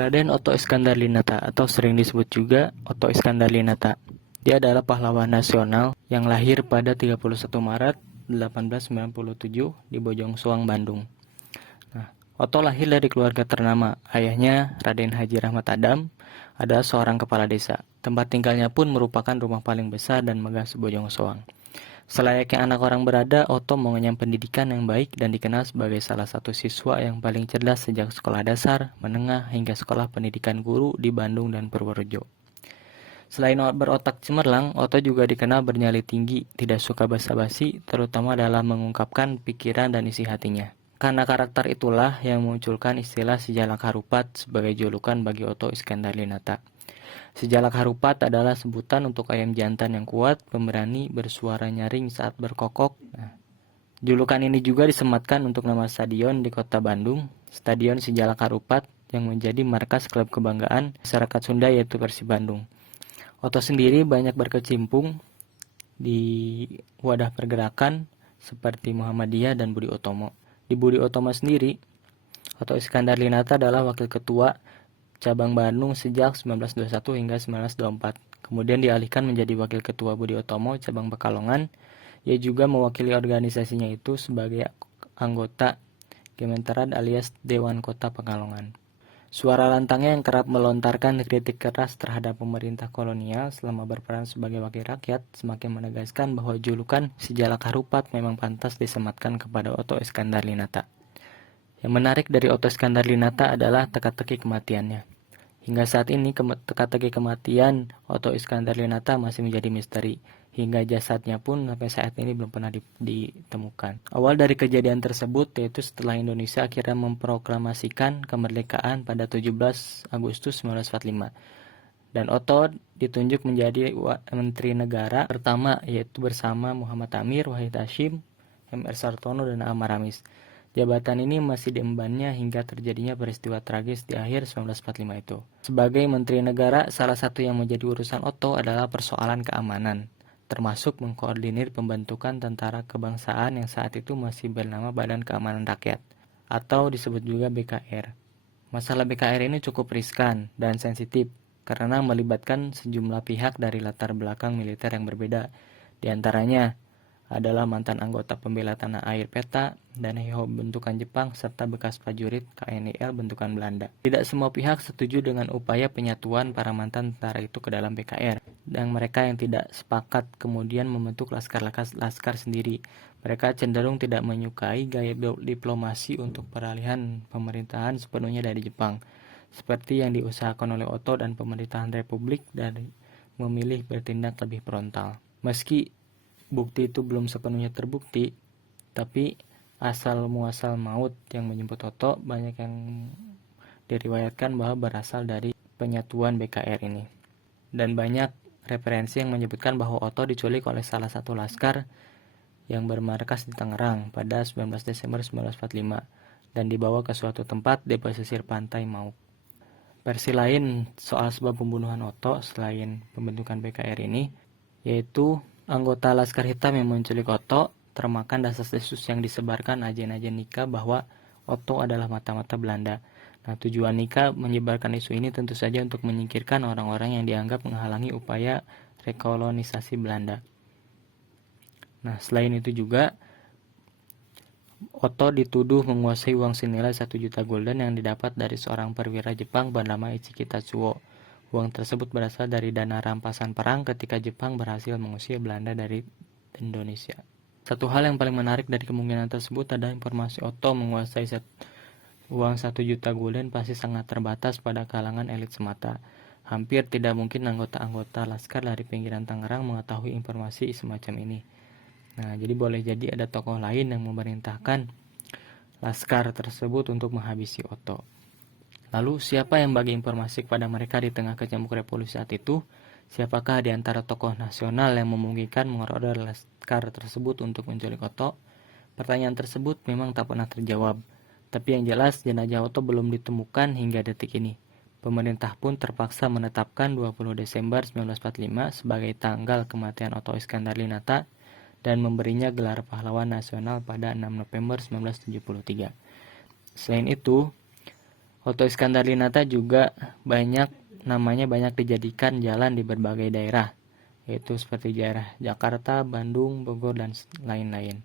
Raden Oto Iskandar-Dinata atau sering disebut juga Oto Iskandar-Dinata. Dia adalah pahlawan nasional yang lahir pada 31 Maret 1897 di Bojong Soang, Bandung. Nah, Oto lahir dari keluarga ternama. Ayahnya, Raden Haji Rahmat Adam, adalah seorang kepala desa. Tempat tinggalnya pun merupakan rumah paling besar dan megah se-Bojong Soang. Selayaknya anak orang berada, Oto mengenyam pendidikan yang baik dan dikenal sebagai salah satu siswa yang paling cerdas sejak sekolah dasar, menengah, hingga sekolah pendidikan guru di Bandung dan Purworejo. Selain berotak cemerlang, Oto juga dikenal bernyali tinggi, tidak suka basa-basi, terutama dalam mengungkapkan pikiran dan isi hatinya. Karena karakter itulah yang memunculkan istilah si Jalak Harupat sebagai julukan bagi Oto Iskandar-Dinata. Si Jalak Harupat adalah sebutan untuk ayam jantan yang kuat, pemberani, bersuara nyaring saat berkokok. Nah, julukan ini juga disematkan untuk nama stadion di kota Bandung, Stadion Si Jalak Harupat, yang menjadi markas klub kebanggaan masyarakat Sunda yaitu Persib Bandung. Oto sendiri banyak berkecimpung di wadah pergerakan seperti Muhammadiyah dan Budi Utomo. Di Budi Utomo sendiri, Oto Iskandar-Dinata adalah wakil ketua cabang Bandung sejak 1921 hingga 1924. Kemudian dialihkan menjadi wakil ketua Budi Utomo cabang Pekalongan. Ia juga mewakili organisasinya itu sebagai anggota Gementerad alias Dewan Kota Pekalongan. Suara lantangnya yang kerap melontarkan kritik keras terhadap pemerintah kolonial selama berperan sebagai wakil rakyat semakin menegaskan bahwa julukan si Jalak Harupat memang pantas disematkan kepada Oto Iskandar-Dinata. Yang menarik dari Oto Iskandar-Dinata adalah teka-teki kematiannya. Hingga saat ini teka-teki kematian Oto Iskandar-Dinata masih menjadi misteri. Hingga jasadnya pun sampai saat ini belum pernah ditemukan. Awal dari kejadian tersebut yaitu setelah Indonesia akhirnya memproklamasikan kemerdekaan pada 17 Agustus 1945. Dan Oto ditunjuk menjadi Menteri Negara pertama yaitu bersama Muhammad Amir, Wahid Hasyim, M.R. Sartono, dan Amar Ramis. Jabatan ini masih diembannya hingga terjadinya peristiwa tragis di akhir 1945 itu. Sebagai Menteri Negara, salah satu yang menjadi urusan Oto adalah persoalan keamanan, termasuk mengkoordinir pembentukan tentara kebangsaan yang saat itu masih bernama Badan Keamanan Rakyat, atau disebut juga BKR. Masalah BKR ini cukup riskan dan sensitif, karena melibatkan sejumlah pihak dari latar belakang militer yang berbeda, diantaranya adalah mantan anggota pembela tanah air PETA dan HEHO bentukan Jepang serta bekas prajurit KNIL bentukan Belanda. Tidak semua pihak setuju dengan upaya penyatuan para mantan tentara itu ke dalam BKR, dan mereka yang tidak sepakat kemudian membentuk laskar sendiri. Mereka cenderung tidak menyukai gaya diplomasi untuk peralihan pemerintahan sepenuhnya dari Jepang, seperti yang diusahakan oleh Oto dan pemerintahan Republik dari memilih bertindak lebih frontal. Meski bukti itu belum sepenuhnya terbukti, tapi asal muasal maut yang menjemput Oto banyak yang diriwayatkan bahwa berasal dari penyatuan BKR ini. Dan banyak referensi yang menyebutkan bahwa Oto diculik oleh salah satu laskar yang bermarkas di Tangerang pada 19 Desember 1945 dan dibawa ke suatu tempat di pesisir pantai Mauk. Versi lain soal sebab pembunuhan Oto selain pembentukan BKR ini, yaitu anggota Laskar Hitam yang menculik Oto termakan desas-desus yang disebarkan ajen-ajen Nika bahwa Oto adalah mata-mata Belanda. Nah, tujuan Nika menyebarkan isu ini tentu saja untuk menyingkirkan orang-orang yang dianggap menghalangi upaya rekolonisasi Belanda. Nah, selain itu juga Oto dituduh menguasai uang senilai 1 juta gulden yang didapat dari seorang perwira Jepang bernama Ichiki Tatsuo. Uang tersebut berasal dari dana rampasan perang ketika Jepang berhasil mengusir Belanda dari Indonesia. Satu hal yang paling menarik dari kemungkinan tersebut adalah informasi Oto menguasai uang 1 juta gulden pasti sangat terbatas pada kalangan elit semata. Hampir tidak mungkin anggota-anggota laskar dari pinggiran Tangerang mengetahui informasi semacam ini. Nah, jadi boleh jadi ada tokoh lain yang memerintahkan laskar tersebut untuk menghabisi Oto. Lalu siapa yang bagi informasi kepada mereka di tengah kecamuk revolusi saat itu? Siapakah di antara tokoh nasional yang memungkinkan mengorder laskar tersebut untuk menculik Oto? Pertanyaan tersebut memang tak pernah terjawab. Tapi yang jelas jenazah Oto belum ditemukan hingga detik ini. Pemerintah pun terpaksa menetapkan 20 Desember 1945 sebagai tanggal kematian Oto Iskandar-Dinata dan memberinya gelar pahlawan nasional pada 6 November 1973. Selain itu, Oto Iskandar-Dinata juga namanya banyak dijadikan jalan di berbagai daerah, yaitu seperti daerah Jakarta, Bandung, Bogor, dan lain-lain.